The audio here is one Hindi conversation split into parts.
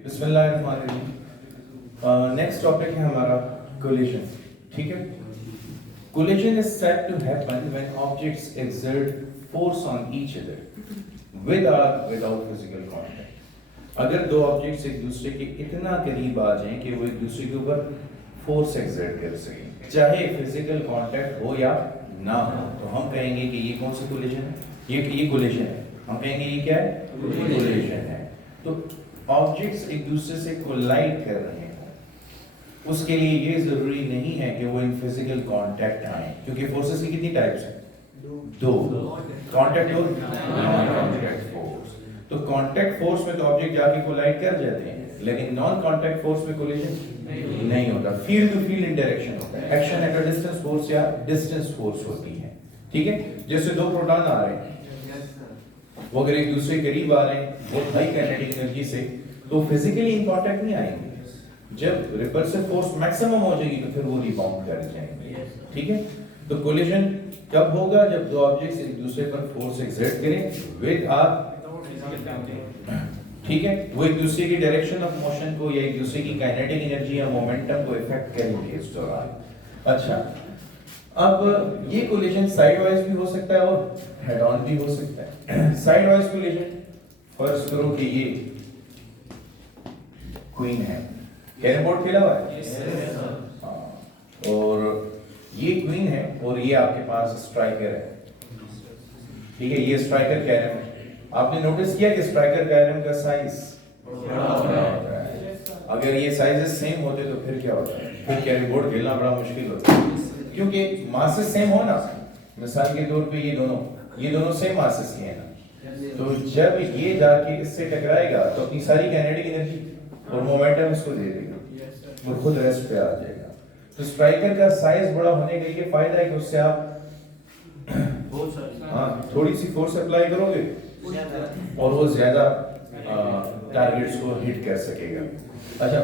बिस्मिल्लाहिर्रहमानिर्रहीम। नेक्स्ट टॉपिक है हमारा कोलिजन। ठीक है, collision is said to happen when objects exert force on each other with और विदाउट फिजिकल कांटेक्ट। अगर दो ऑब्जेक्ट्स एक दूसरे के इतना करीब आ जाएं कि वो एक दूसरे के ऊपर फोर्स एक्सर्ट कर सकें, चाहे फिजिकल कांटेक्ट हो या ना हो, तो हम कहेंगे कि ये कौन सा कोलिजन है? ये कोलिजन है। हम कहेंगे ये क्या है? कोलिजन है। तो ऑब्जेक्ट्स एक दूसरे से कोलाइड कर रहे हैं, उसके लिए ये जरूरी नहीं है कि वो इन फिजिकल कांटेक्ट आए, क्योंकि फोर्सेस की कितनी टाइप्स हैं? दो, कांटेक्ट और नॉन कांटेक्ट फोर्स। तो कांटेक्ट फोर्स में तो ऑब्जेक्ट जाके कोलाइड कर जाते हैं, लेकिन नॉन कांटेक्ट फोर्स में कोलिजन नहीं होता। फील्ड टू फील्ड इंटरेक्शन होता है, action at a distance force या डिस्टेंस फोर्स होती है। ठीक है, जैसे दो प्रोटॉन आ रहे हैं, वो अगर एक दूसरे के करीब आ रहे हैं बहुत हाई काइनेटिक एनर्जी से, तो फिजिकली इन कांटेक्ट नहीं आएंगे। जब रिपल्सिव फोर्स मैक्सिमम हो जाएगी तो फिर वो रिबाउंड कर जाएंगे। ठीक है, तो कोलिजन कब होगा? जब दो ऑब्जेक्ट्स एक दूसरे पर फोर्स एक्सर्ट करें विद आर, ठीक है, वो एक दूसरे की डायरेक्शन ऑफ मोशन को या एक दूसरे की काइनेटिक एनर्जी या मोमेंटम को इफेक्ट करेंगे इस दौरान। अच्छा, अब ये कोलिजन साइड वाइज भी हो सकता है और हेड ऑन भी हो सकता है। साइड वाइज कोलिजन, फर्ज करो कि ये क्वीन है, कैरम बोर्ड खेला हुआ है, और ये क्वीन है और ये आपके पास स्ट्राइकर है। ठीक है, ये स्ट्राइकर कैरम है। आपने नोटिस किया कि स्ट्राइकर कैरम का साइज अगर ये साइजेस सेम होते तो फिर क्या होता है? फिर कैरम बोर्ड खेलना बड़ा मुश्किल होता है, क्योंकि मासेस सेम हो ना। मिसाल के तौर पे ये दोनों सेम मासेस के हैं ना, तो जब ये जाके इससे टकराएगा तो अपनी सारी काइनेटिक एनर्जी और मोमेंटम इसको दे देगा, वो खुद रेस्ट पे आ जाएगा। तो स्ट्राइकर का साइज बड़ा होने का ये फायदा है कि उससे आप थोड़ी सी फोर्स अप्लाई करोगे और वो ज्यादा टारगेट्स को हिट कर सकेगा। अच्छा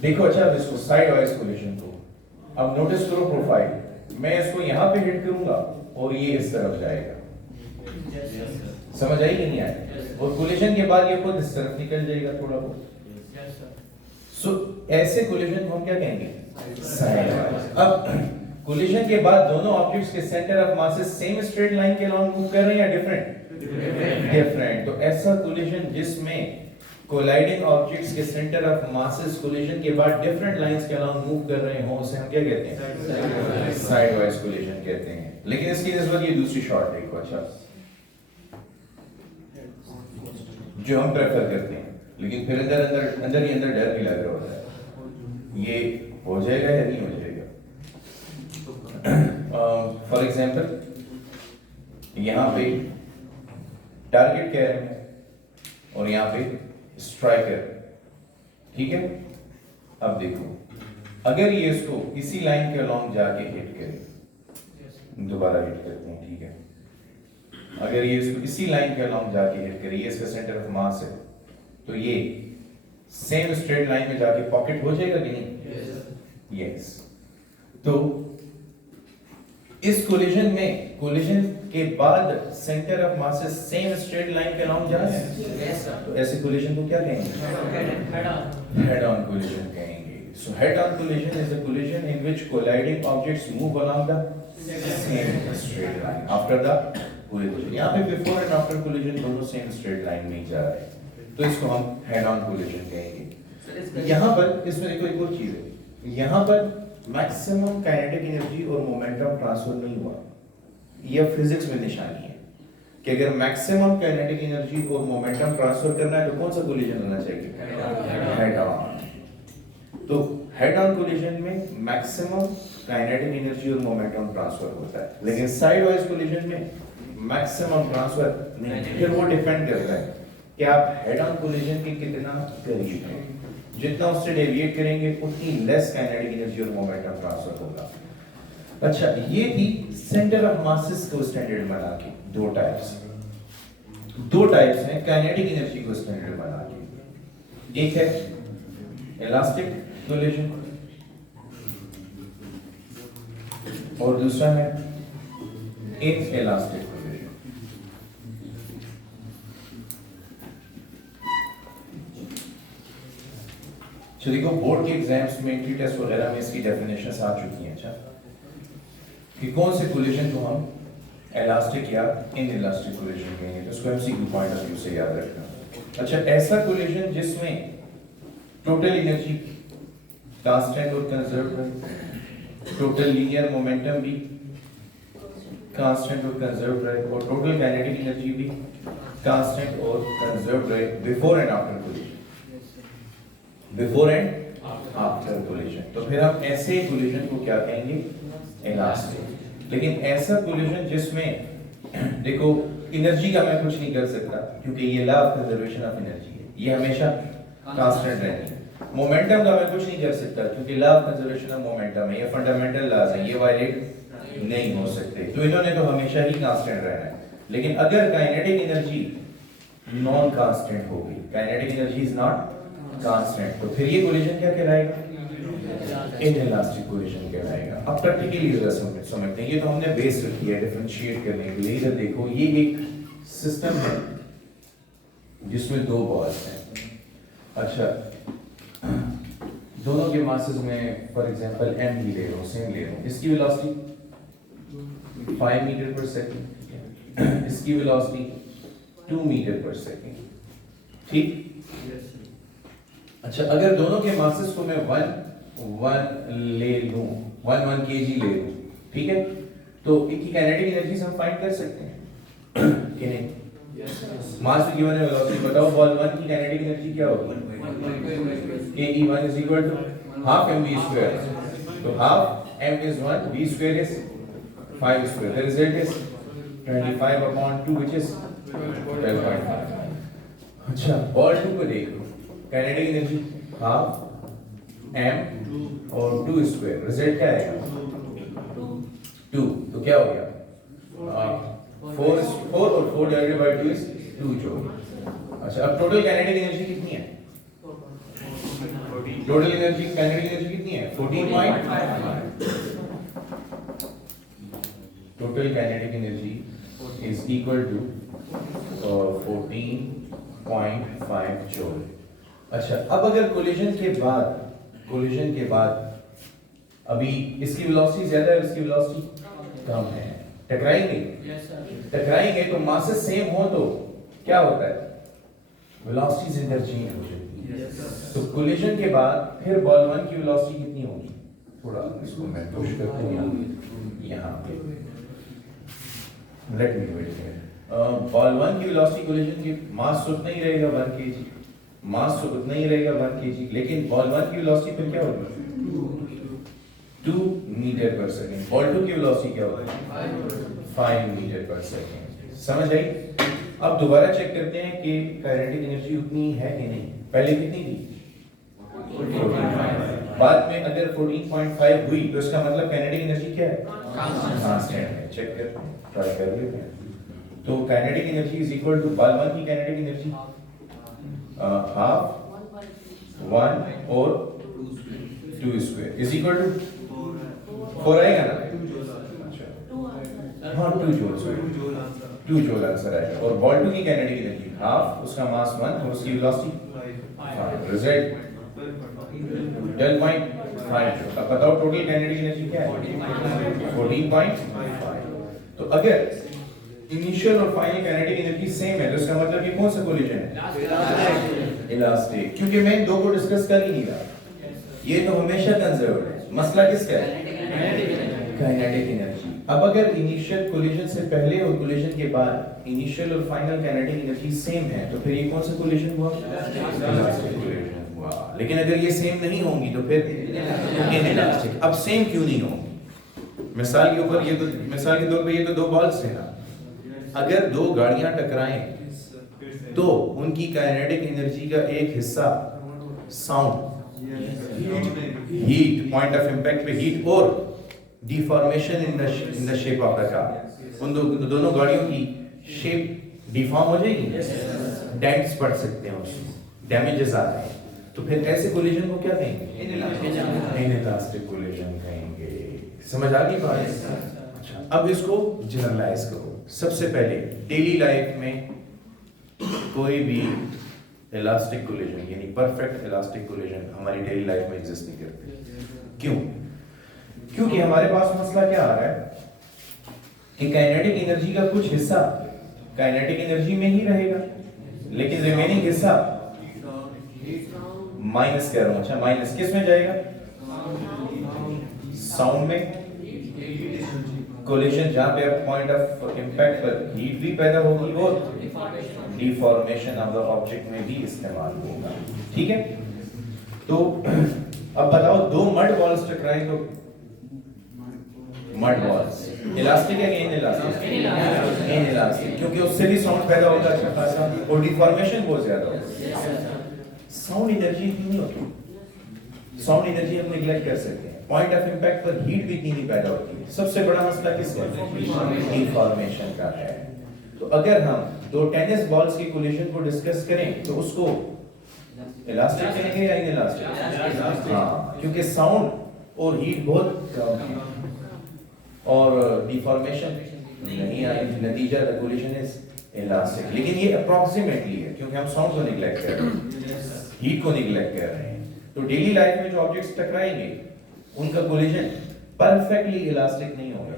देखो, अच्छा इसको साइड वाइज कोलिजन को अब नोटिस करो प्रोफाइल, मैं इसको यहाँ पे हिट करूंगा और ये इस तरफ जाएगा। समझ आई कि नहीं आई? और कोलिजन के बाद ये खुद इस तरफ निकल जाएगा थोड़ा बहुत। सो ऐसे कोलिजन को हम क्या कहेंगे? Side wise. अब कोलिजन के बाद दोनों ऑब्जेक्ट्स के centre of masses same straight line के अलोंग मूव कर रहे हैं या डिफरेंट? तो ऐसा कोलिजन जिसमें कोलाइडिंग ऑब्जेक्ट्स के सेंटर ऑफ मासेस कोलिजन के बाद डिफरेंट लाइंस के अलोंग मूव कर रहे हो, उसे हम क्या कहते हैं? साइड वाइज कोलिजन कहते हैं। लेकिन इसकी निस्बत ये दूसरी शॉर्ट देखो, अच्छा जो हम प्रेफर करते हैं, लेकिन फिर अंदर डर भी लग रहा होता है, ये हो जाएगा या नहीं हो जाएगा। फॉर एग्जाम्पल यहाँ पे टारगेट कैरम है और यहाँ पे स्ट्राइकर। ठीक है, अब देखो, अगर ये इसको इसी लाइन के अलोंग जाके हिट करे, दोबारा हिट करते हैं। ठीक है, अगर ये इसको इसी लाइन के अलोंग जाके हिट करे, ये इसका सेंटर ऑफ मास है, तो ये सेम स्ट्रेट लाइन में जाके पॉकेट हो जाएगा कि नहीं? यस। तो इस कोलिजन में, कोलिजन के बाद centre of masses same straight line के अलोंग जा रहे हैं, तो ऐसे कोलिजन को क्या कहेंगे? हेड ऑन कोलिजन कहेंगे। So head on collision is a collision in which colliding objects move along the same straight line after the collision. यहाँ पे बिफोर एंड आफ्टर कोलिजन दोनों सेम स्ट्रेट लाइन में जा रहे हैं, तो इसको हम हेड ऑन कोलिजन कहेंगे। यहाँ पर इसमें देखो एक और चीज है, यहाँ पर मैक्सिमम काइनेटिक एनर्जी और मोमेंटम ट्रांसफर नहीं हुआ। यह फिजिक्स में निशानी है कि अगर मैक्सिमम काइनेटिक एनर्जी और मोमेंटम ट्रांसफर करना है तो कौन सा कोलिजन होना चाहिए? Head on. तो हेड ऑन कोलिजन में मैक्सिमम काइनेटिक एनर्जी और मोमेंटम ट्रांसफर होता है, लेकिन साइड वाइज कोलिजन में मैक्सिमम ट्रांसफर नहीं। फिर वो डिपेंड करता है कि आप हेड ऑन कोलिजन के कितना करीब हैं। जितना उससे डेविएट करेंगे उतनी लेस काइनेटिक एनर्जी और मोमेंटम ट्रांसफर होगा। अच्छा, ये थी सेंटर ऑफ मासेस को स्टैंडर्ड बना के दो टाइप्स हैं काइनेटिक एनर्जी को स्टैंडर्ड बना के। एक है इलास्टिक कोलिजन और दूसरा है इनइलास्टिक कोलिजन। तो देखो बोर्ड के एग्जाम्स में एंट्री टेस्ट वगैरह में इसकी डेफिनेशंस आ चुकी हैं। अच्छा, कि कौन से कोलिजन को हम इलास्टिक या इन इलास्टिक कोलिजन कहेंगे, तो उसको एमसीक्यू पॉइंट ऑफ व्यू से याद रखना। अच्छा, ऐसा कोलिजन जिसमें टोटल एनर्जी कांस्टेंट और कंजर्व है, टोटल लीनियर मोमेंटम भी कांस्टेंट और कंजर्व रहे, और टोटल काइनेटिक एनर्जी भी कांस्टेंट और कंजर्व रहे before and after collision, before and after collision. तो फिर हम ऐसे कोलिजन को क्या कहेंगे, इलास्टिक। लेकिन ऐसा कोलिजन जिसमें देखो एनर्जी का मैं कुछ नहीं कर सकता क्योंकि ये law of conservation of energy है, ये हमेशा कांस्टेंट रहेगी। मोमेंटम का मैं कुछ नहीं कर सकता क्योंकि law of conservation of momentum है, ये फंडामेंटल लॉज है, ये वायलेट नहीं हो सकते, तो इन्होंने तो हमेशा ही कांस्टेंट रहना है। लेकिन अगर काइनेटिक एनर्जी नॉन कांस्टेंट होगी, kinetic energy is not constant, तो फिर ये कोलिजन क्या कहलाएगा, इनइलास्टिक कोलिजन कहलाएगा। अब प्रैक्टिकली जरा समझते हैं, ये तो हमने बेस रखी है डिफरेंशिएट करने के लिए। इधर देखो, ये एक सिस्टम है जिसमें दो बॉल्स हैं। अच्छा, दोनों के मासेस में फॉर एग्जांपल m ही ले लो, सेम ले लो, इसकी वेलोसिटी 5 मीटर पर सेकंड, इसकी वेलोसिटी 2 मीटर पर सेकंड, ठीक। अच्छा, अगर दोनों के मासेस को मैं 1 ले लूं, 1 kg ले लूं, ठीक है, तो इनकी काइनेटिक एनर्जी हम फाइंड कर सकते हैं कि नहीं? मास गिवन है, वेलोसिटी बताओ, बॉल 1 की काइनेटिक एनर्जी क्या होगी, ke1 is equal to half mv square, तो half m is 1, v square is 5 square, the result is 25 upon 2 which is 12.5। अच्छा, बॉल 2 को देखो, काइनेटिक एनर्जी half m और 2 स्क्वायर, रिजल्ट क्या आएगा 2, तो क्या हो गया 4 और 4 डिवाइडेड बाय 2 इज 2 जूल। अच्छा, अब टोटल काइनेटिक एनर्जी कितनी है, टोटल एनर्जी काइनेटिक एनर्जी कितनी है 14.5, total kinetic energy is equal to 14.5 joule. अच्छा, अब अगर कोलिजन के बाद अभी इसकी वेलोसिटी ज्यादा है, इसकी वेलोसिटी कम है, टकराएंगे, टकराएंगे तो मासेस सेम हो तो क्या होता है, वेलोसिटीज इंटरचेंज हो जाती है। तो कोलिजन के बाद फिर बॉल 1 की वेलोसिटी कितनी होगी, थोड़ा इसको मैं पुश करता हूं यहाँ पे, let me wait here. Ball 1 की वेलोसिटी कोलिजन की मास तो उतना ही रहेगा 1 kg, मास तो उतना ही रहेगा 1 kg, लेकिन बॉल 1 की वेलोसिटी फिर क्या होगी 2 मीटर पर सेकंड, बॉल 2 की वेलोसिटी क्या होगी 5 मीटर पर सेकंड। समझ आई? अब दोबारा चेक करते हैं कि काइनेटिक एनर्जी उतनी है कि नहीं, पहले कितनी थी 14.5, बाद में अगर 14.5 हुई तो इसका मतलब काइनेटिक एनर्जी क्या है, कांस्टेंट है। चेक कर, ट्राई कर लेते हैं। तो kinetic energy is equal to ball 1 की काइनेटिक एनर्जी हाफ 1 और 2 स्क्वायर इज इक्वल टू 4 आएगा ना, अच्छा हाँ 2 जूल आंसर आएगा। और बॉल 2 की काइनेटिक एनर्जी हाफ, उसका मास 1 और उसकी वेलोसिटी रिजल्ट 12.5 जूल। अब बताओ टोटल काइनेटिक एनर्जी क्या है 14.5। तो अगर इनिशियल और फाइनल काइनेटिक एनर्जी सेम है तो इसका मतलब ये कौन सा कोलिजन है, इलास्टिक, क्योंकि मैं इन दो को डिस्कस कर ही नहीं रहा, ये तो हमेशा कंजर्व्ड है। मसला किसका है, काइनेटिक एनर्जी। अब अगर इनिशियल कोलिजन से पहले और कोलिजन के बाद इनिशियल और फाइनल काइनेटिक एनर्जी सेम है तो फिर ये कौन सा कोलिजन हुआ, इलास्टिक कोलिजन हुआ। लेकिन अगर ये सेम नहीं होंगी तो फिर इनइलास्टिक। अब सेम क्यों नहीं होंगी, मिसाल के ऊपर ये तो, मिसाल के तौर पे ये तो दो बॉल्स हैं ना, अगर दो गाड़ियां टकराएं तो उनकी काइनेटिक एनर्जी का एक हिस्सा sound, heat, point of impact पे हीट और deformation in the shape of the car, उन दोनों गाड़ियों की शेप डिफॉर्म हो जाएगी, डेंट्स पड़ सकते हैं, उसमें डैमेजेस आ रहे हैं। तो फिर ऐसे कोलिजन को क्या कहेंगे, इनइलास्टिक कोलिजन कहेंगे। समझ आ गई बात? अच्छा, अब इसको जनरलाइज करो। सबसे पहले डेली लाइफ में कोई भी इलास्टिक कोलिजन यानी परफेक्ट इलास्टिक कोलिजन हमारी डेली लाइफ में एग्जिस्ट नहीं करते। क्यों? क्योंकि हमारे पास मसला क्या आ रहा है कि काइनेटिक एनर्जी का कुछ हिस्सा काइनेटिक एनर्जी में ही रहेगा, लेकिन रिमेनिंग हिस्सा माइनस कह रहा हूं। अच्छा, माइनस किस में जाएगा? साउंड में। कोलिजन जहां पे पॉइंट ऑफ इंपैक्ट पर हीट भी पैदा होगी और डिफॉर्मेशन ऑफ द ऑब्जेक्ट में भी इस्तेमाल होगा। ठीक है, तो अब बताओ दो मड बॉल्स टकराए तो मड बॉल्स इलास्टिक है कि इनइलास्टिक? इनइलास्टिक, क्योंकि उससे भी साउंड पैदा होगा अच्छा खासा और डिफॉर्मेशन बहुत ज्यादा होगा। साउंड एनर्जी नहीं होती, साउंड एनर्जी हम नेग्लेक्ट कर सकते हैं। पॉइंट ऑफ इंपैक्ट पर हीट भी इतनी नहीं पैदा होती है। सबसे बड़ा मसला किसका? डिफॉर्मेशन का है। तो अगर हम दो टेनिस बॉल्स की कोलिजन को डिस्कस करें तो उसको इलास्टिक कहेंगे या इनइलास्टिक? हाँ, क्योंकि साउंड और हीट बहुत कम है और डिफॉर्मेशन नहीं आई, नतीजा द कोलिजन इज इलास्टिक। लेकिन ये अप्रोक्सीमेटली है क्योंकि हम साउंड को निगलेक्ट कर रहे हैं, हीट को निगलेक्ट कर रहे हैं। तो डेली लाइफ में जो ऑब्जेक्ट्स टकराएंगे उनका कोलिजन परफेक्टली इलास्टिक नहीं होगा,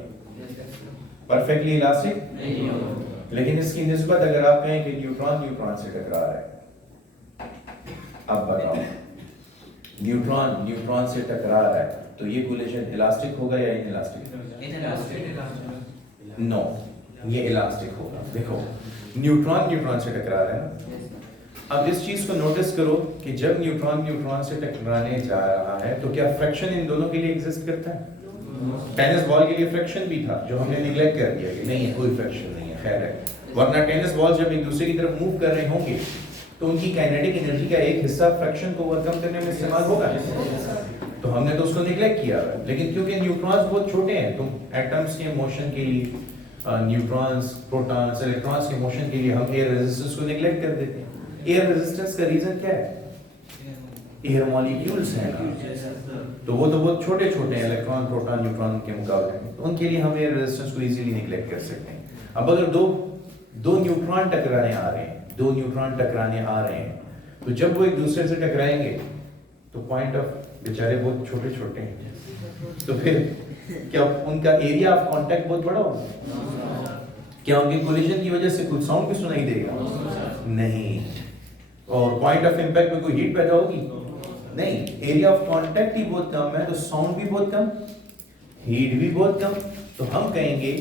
परफेक्टली इलास्टिक नहीं होगा। लेकिन इसकी निस्बत अगर आप कहें कि न्यूट्रॉन न्यूट्रॉन से टकरा रहा है, अब बताओ न्यूट्रॉन न्यूट्रॉन से टकरा रहा है तो ये कोलिजन इलास्टिक होगा या इनइलास्टिक? नो, ये इलास्टिक होगा। देखो न्यूट्रॉन न्यूट्रॉन से टकरा रहा है ना। अब इस चीज को नोटिस करो कि जब न्यूट्रॉन न्यूट्रॉन से टकराने जा रहा है तो क्या फ्रिक्शन इन दोनों के लिए एग्जिस्ट करता है? टेनिस बॉल के लिए फ्रिक्शन भी था जो हमने निगलेक्ट कर दिया कि नहीं है, कोई फ्रिक्शन नहीं है, खैर है। वरना टेनिस बॉल जब एक दूसरे की तरफ मूव कर रहे होंगे तो उनकी काइनेटिक एनर्जी का एक हिस्सा फ्रिक्शन को ओवरकम करने में इस्तेमाल होगा, तो हमने तो उसको निगलेक्ट किया है। लेकिन क्योंकि न्यूट्रॉन्स बहुत छोटे हैं तो एटम्स के मोशन के लिए, न्यूट्रॉन्स प्रोटॉन्स इलेक्ट्रॉन्स के मोशन के लिए हम एयर रेजिस्टेंस को निगलेक्ट कर देते हैं। एयर रेजिस्टेंस का रीजन क्या है? एयर मॉलिक्यूल्स हैं ना, तो वो तो बहुत छोटे छोटे हैं इलेक्ट्रॉन प्रोटॉन न्यूट्रॉन के मुकाबले में, तो उनके लिए हम एयर रेजिस्टेंस को इजीली निगलेक्ट कर सकते हैं। अब अगर दो न्यूट्रॉन टकराने आ रहे हैं, दो न्यूट्रॉन टकराने आ रहे हैं, तो जब वो एक दूसरे से टकराएंगे तो पॉइंट ऑफ बेचारे बहुत छोटे छोटे हैं, तो फिर क्या उनका एरिया ऑफ कांटेक्ट बहुत बड़ा होगा? क्या उनके कोलिजन की वजह से कुछ साउंड भी सुनाई देगा? नहीं। और पॉइंट ऑफ इंपैक्ट में कोई हीट पैदा होगी? नहीं। एरिया ऑफ कांटेक्ट ही बहुत कम है तो साउंड भी बहुत कम, हीट भी बहुत कम। तो हम कहेंगे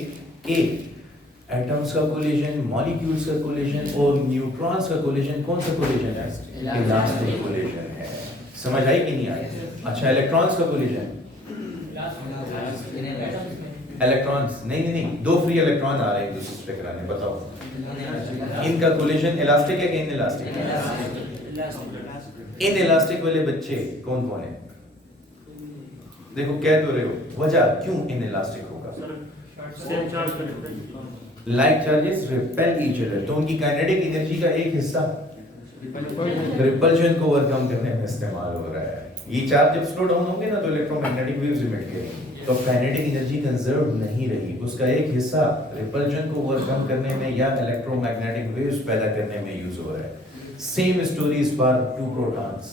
कि एटम्स का कोलिजन, मॉलिक्यूल्स का कोलिजन और न्यूट्रॉन्स का कोलिजन कौन सा कोलिजन है? इलास्टिक कोलिजन है। समझ आई कि नहीं आई? अच्छा, इलेक्ट्रॉन्स का कोलिजन, इलेक्ट्रॉन्स नहीं, दो फ्री इलेक्ट्रॉन आ रहे हैं एक दूसरे से टकराने, बताओ इनका कोलिजन इलास्टिक है कि इनइलास्टिक? इनइलास्टिक वाले बच्चे कौन कौन है? देखो कह तो रहे हो, वजह क्यों इनइलास्टिक होगा? Like charges repel each other, तो उनकी काइनेटिक एनर्जी का एक हिस्सा रिपल्शन को ओवरकम करने में इस्तेमाल हो रहा है। ये चार्ज जब स्लो डाउन होंगे ना तो इलेक्ट्रोमैग्नेटिक वेव्स इमिट करेंगे, तो काइनेटिक एनर्जी कंजर्व नहीं रही, उसका एक हिस्सा रिपल्शन को ओवरकम करने में या इलेक्ट्रोमैग्नेटिक वेव्स पैदा करने में यूज हो रहा है। Same story is for two protons.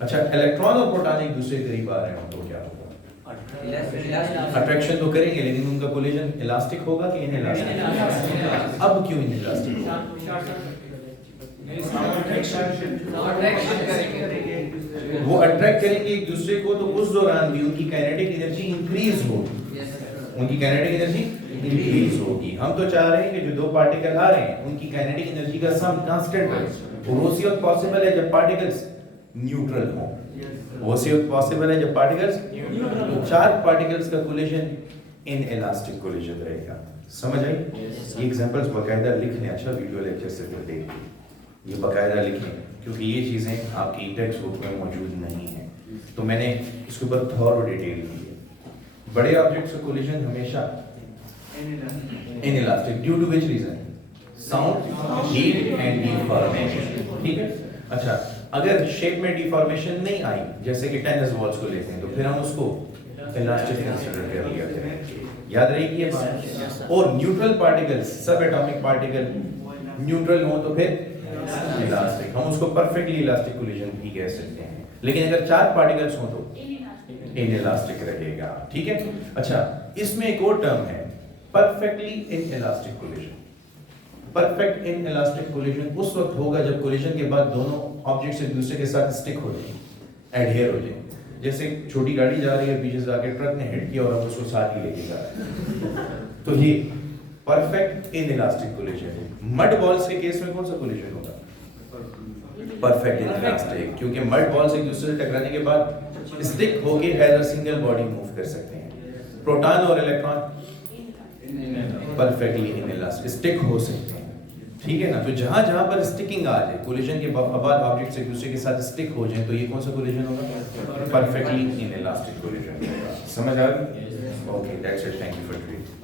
अच्छा, इलेक्ट्रॉन और प्रोटॉन एक दूसरे के करीब आ रहे हैं तो क्या होगा? अट्रैक्शन तो करेंगे लेकिन उनका कोलिजन इलास्टिक होगा कि इनइलास्टिक? अब क्यों इनइलास्टिक होगा? वो अट्रैक्ट करेंगे एक दूसरे को तो उस दौरान भी उनकी काइनेटिक एनर्जी इंक्रीज होगी, उनकी काइनेटिक एनर्जी इंक्रीज होगी। हम तो चाह रहे हैं कि जो दो पार्टिकल आ रहे हैं उनकी काइनेटिक एनर्जी का सम कांस्टेंट हो। वो उसी वक्त पॉसिबल है जब पार्टिकल्स न्यूट्रल हो, वो उसी वक्त पॉसिबल है जब पार्टिकल्स, तो चार पार्टिकल्स का कोलिजन इनइलास्टिक कोलिजन रहेगा। समझ आई? ये एग्जांपल्स बकायदा लिख लें, अच्छा वीडियो लेक्चर से पहले ये बकायदा लिखें क्योंकि ये चीज़ें आपकी टेक्स्ट बुक में मौजूद नहीं है, तो मैंने इसके ऊपर थॉर डिटेल दी है। बड़े ऑब्जेक्ट्स का कोलिजन हमेशा inelastic due to which reason? Sound, heat and deformation. ठीक है। अच्छा, अगर शेप में डिफॉर्मेशन नहीं आई जैसे कि टेनिस बॉल्स को लेते हैं तो फिर हम उसको इलास्टिक कंसीडर कर लिया करें। याद रहेगी ये बात। और न्यूट्रल पार्टिकल्स, सब एटॉमिक पार्टिकल न्यूट्रल हो तो फिर इलास्टिक, हम उसको परफेक्टली इलास्टिक कोलिजन भी कह सकते हैं। लेकिन अगर 4 पार्टिकल्स हो तो इनइलास्टिक रहेगा, ठीक है। अच्छा, इसमें एक और टर्म है, perfectly inelastic collision. Perfect inelastic collision उस वक्त होगा जब कोलिजन के बाद दोनों ऑब्जेक्ट्स एक दूसरे के साथ स्टिक हो जाए, एडहेयर हो जाए। जैसे छोटी गाड़ी जा रही है, पीछे से आके ट्रक ने हिट किया और हम उसको साथ ही लेके जा रहे हैं, तो ये परफेक्ट इनइलास्टिक कोलिजन है। मड बॉल्स के केस में कौन सा कोलिजन होगा? परफेक्ट इनइलास्टिक, क्योंकि मड बॉल्स एक दूसरे से टकराने के बाद स्टिक होके as a single body move कर सकते हैं। प्रोटॉन और इलेक्ट्रॉन परफेक्टली इनइलास्टिक स्टिक हो सकते हैं, ठीक है ना। तो जहां जहां पर स्टिकिंग आ जाए, कोलिजन के बाद ऑब्जेक्ट्स एक दूसरे के साथ स्टिक हो जाए, तो ये कौन सा कोलिजन होगा? परफेक्टली इनइलास्टिक कोलिजन होगा। समझ आ गई? Okay, that's it, thank you for reading.